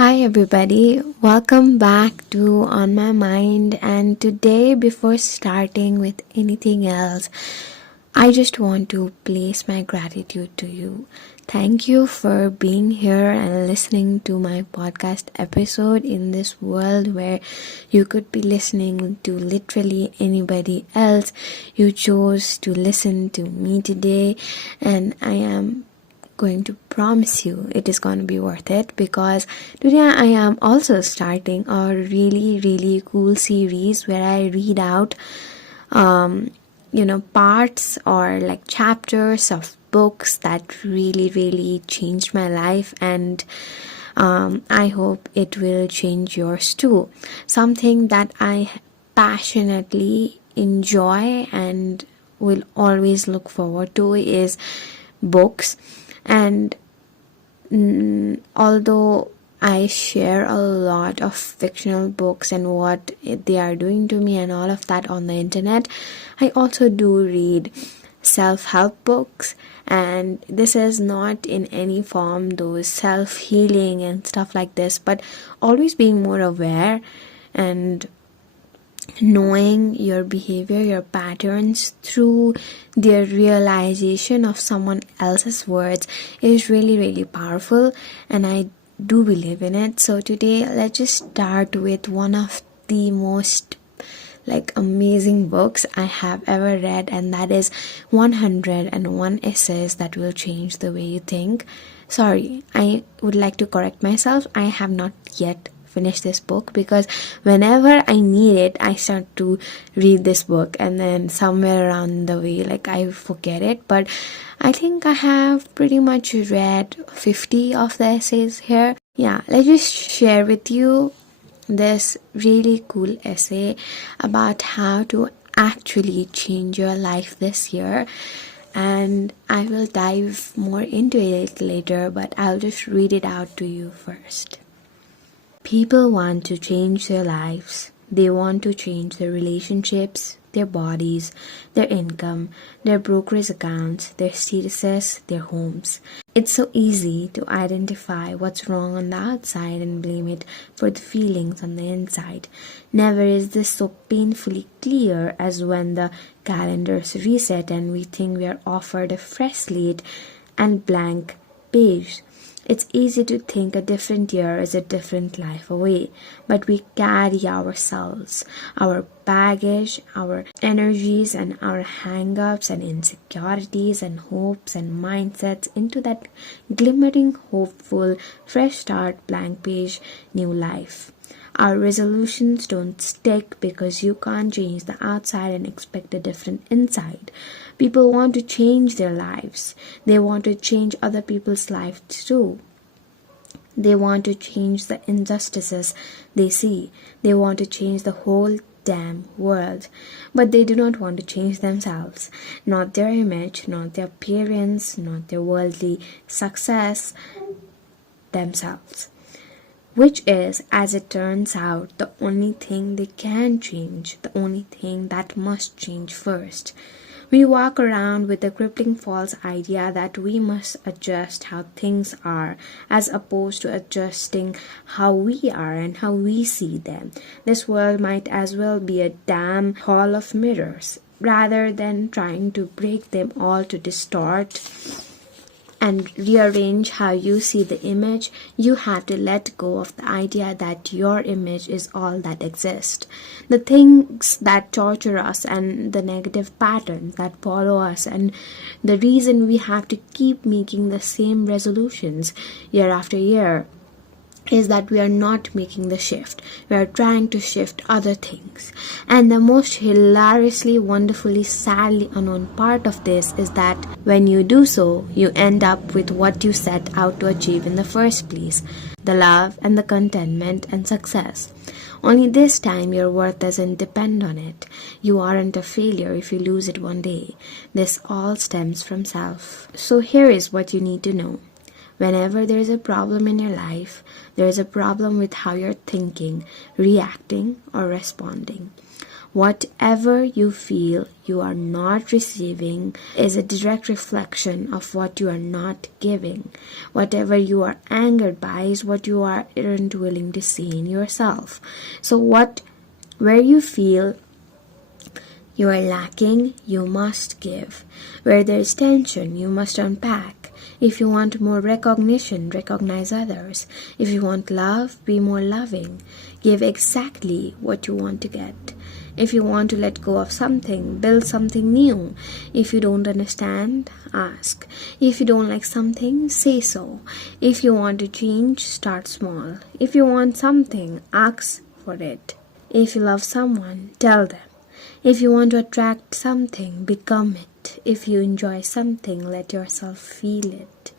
Hi everybody, welcome back to On My Mind. And today, before starting with anything else, I just want to place my gratitude to you. Thank you for being here and listening to my podcast episode in this world where you could be listening to literally anybody else. You chose to listen to me today, and I am going to promise you it is going to be worth it, because today I am also starting a really cool series where I read out parts or like chapters of books that really changed my life, and I hope it will change yours too. Something that I passionately enjoy and will always look forward to is books. And although I share a lot of fictional books and what they are doing to me and all of that on the internet, I also do read self-help books, and this is not in any form those self-healing and stuff like this, but always being more aware and knowing your behavior, your patterns through the realization of someone else's words is really powerful, and I do believe in it. So today let's just start with one of the most amazing books I have ever read, and that is 101 Essays That Will Change the Way You Think. Sorry, I would like to correct myself. I have not yet finish this book, because whenever I need it I start to read this book and then somewhere around the way I forget it. But I think I have pretty much read 50 of the essays here. Yeah, let's just share with you this really cool essay about how to actually change your life this year, and I will dive more into it later, but I'll just read it out to you first. People want to change their lives. They want to change their relationships, their bodies, their income, their brokerage accounts, their statuses, their homes. It's so easy to identify what's wrong on the outside and blame it for the feelings on the inside. Never is this so painfully clear as when the calendars reset and we think we are offered a fresh slate and blank page. It's easy to think a different year is a different life away, but we carry ourselves, our baggage, our energies, and our hang-ups and insecurities and hopes and mindsets into that glimmering, hopeful, fresh start, blank page, new life. Our resolutions don't stick because you can't change the outside and expect a different inside. People want to change their lives. They want to change other people's lives too. They want to change the injustices they see. They want to change the whole damn world. But they do not want to change themselves. Not their image, not their appearance, not their worldly success, themselves. Which is, as it turns out, the only thing they can change, the only thing that must change first. We walk around with the crippling false idea that we must adjust how things are, as opposed to adjusting how we are and how we see them. This world might as well be a damn hall of mirrors, rather than trying to break them all to distort and rearrange how you see the image. You have to let go of the idea that your image is all that exists. The things that torture us and the negative patterns that follow us, and the reason we have to keep making the same resolutions year after year, is that we are not making the shift. We are trying to shift other things. And the most hilariously, wonderfully, sadly unknown part of this is that when you do so, you end up with what you set out to achieve in the first place: the love and the contentment and success. Only this time your worth doesn't depend on it. You aren't a failure if you lose it one day. This all stems from self. So here is what you need to know. Whenever there is a problem in your life, there is a problem with how you're thinking, reacting, or responding. Whatever you feel you are not receiving is a direct reflection of what you are not giving. Whatever you are angered by is what you aren't willing to see in yourself. So where you feel you are lacking, you must give. Where there is tension, you must unpack. If you want more recognition, recognize others. If you want love, be more loving. Give exactly what you want to get. If you want to let go of something, build something new. If you don't understand, ask. If you don't like something, say so. If you want to change, start small. If you want something, ask for it. If you love someone, tell them. If you want to attract something, become it. If you enjoy something, let yourself feel it.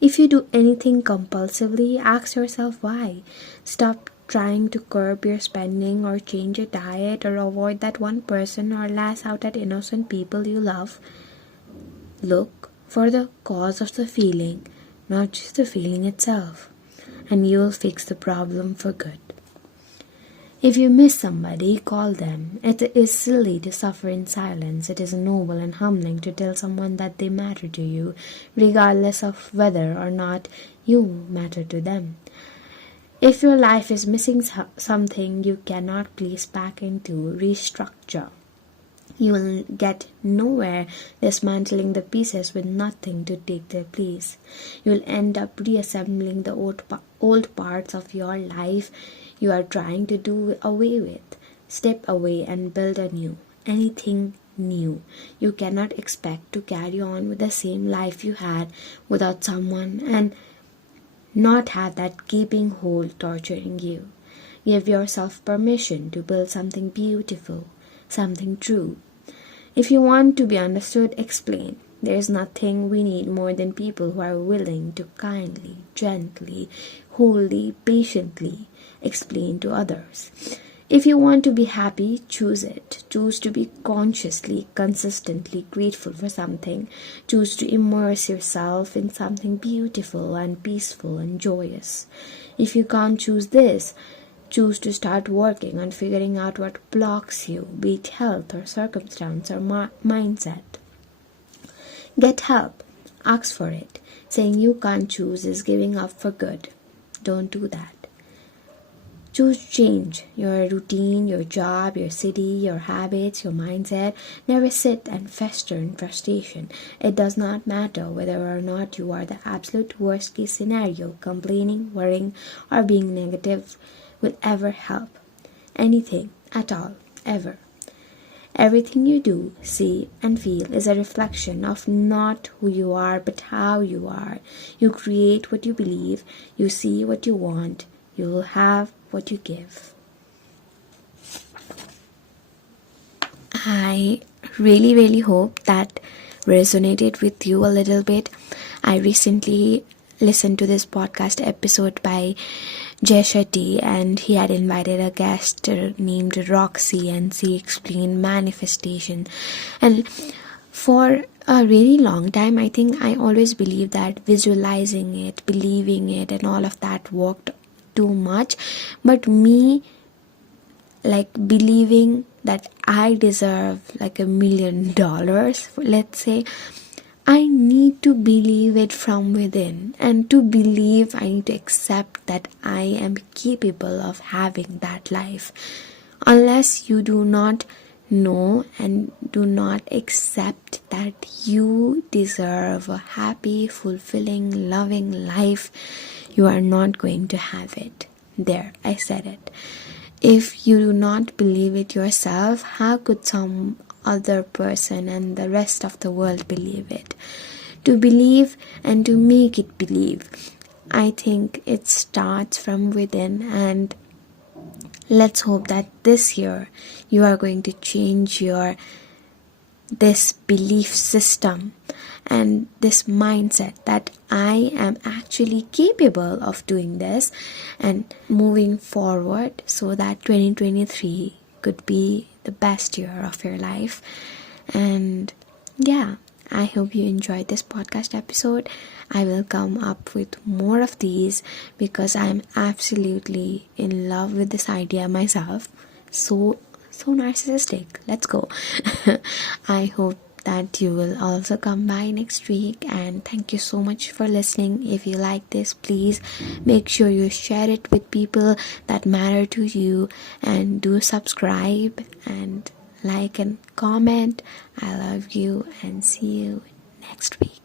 If you do anything compulsively, ask yourself why. Stop trying to curb your spending or change your diet or avoid that one person or lash out at innocent people you love. Look for the cause of the feeling, not just the feeling itself, and you'll fix the problem for good. If you miss somebody, call them. It is silly to suffer in silence. It is noble and humbling to tell someone that they matter to you, regardless of whether or not you matter to them. If your life is missing something you cannot place back into, restructure. You will get nowhere dismantling the pieces with nothing to take their place. You will end up reassembling the old parts of your life you are trying to do away with. Step away and build anew. Anything new. You cannot expect to carry on with the same life you had without someone and not have that gaping hole torturing you. Give yourself permission to build something beautiful, something true. If you want to be understood, explain. There is nothing we need more than people who are willing to kindly, gently, wholly, patiently explain to others. If you want to be happy, choose it. Choose to be consciously, consistently grateful for something. Choose to immerse yourself in something beautiful and peaceful and joyous. If you can't choose this, choose to start working on figuring out what blocks you, be it health or circumstance or mindset. Get help. Ask for it. Saying you can't choose is giving up for good. Don't do that. Choose change. Your routine, your job, your city, your habits, your mindset. Never sit and fester in frustration. It does not matter whether or not you are the absolute worst case scenario. Complaining, worrying, or being negative will ever help. Anything at all, ever. Everything you do, see, and feel is a reflection of not who you are, but how you are. You create what you believe, you see what you want, you will have what you give. I really hope that resonated with you a little bit. I recently listened to this podcast episode by Jay Shetty, and he had invited a guest named Roxy, and she explained manifestation. And for a really long time, I think I always believed that visualizing it, believing it, and all of that worked too much. But me, believing that I deserve $1 million, let's say, I need to believe it from within. And to believe, I need to accept that I am capable of having that life. Unless you do not know and do not accept that you deserve a happy, fulfilling, loving life, you are not going to have it. There, I said it. If you do not believe it yourself, how could some other person and the rest of the world believe it? To believe and to make it believe, I think it starts from within, and let's hope that this year you are going to change this belief system and this mindset that I am actually capable of doing this and moving forward, so that 2023 could be the best year of your life. And yeah, I hope you enjoyed this podcast episode. I will come up with more of these because I'm absolutely in love with this idea myself. So So narcissistic. Let's go. I hope that you will also come by next week, and thank you so much for listening. If you like this, please make sure you share it with people that matter to you, and do subscribe and like and comment. I love you, and see you next week.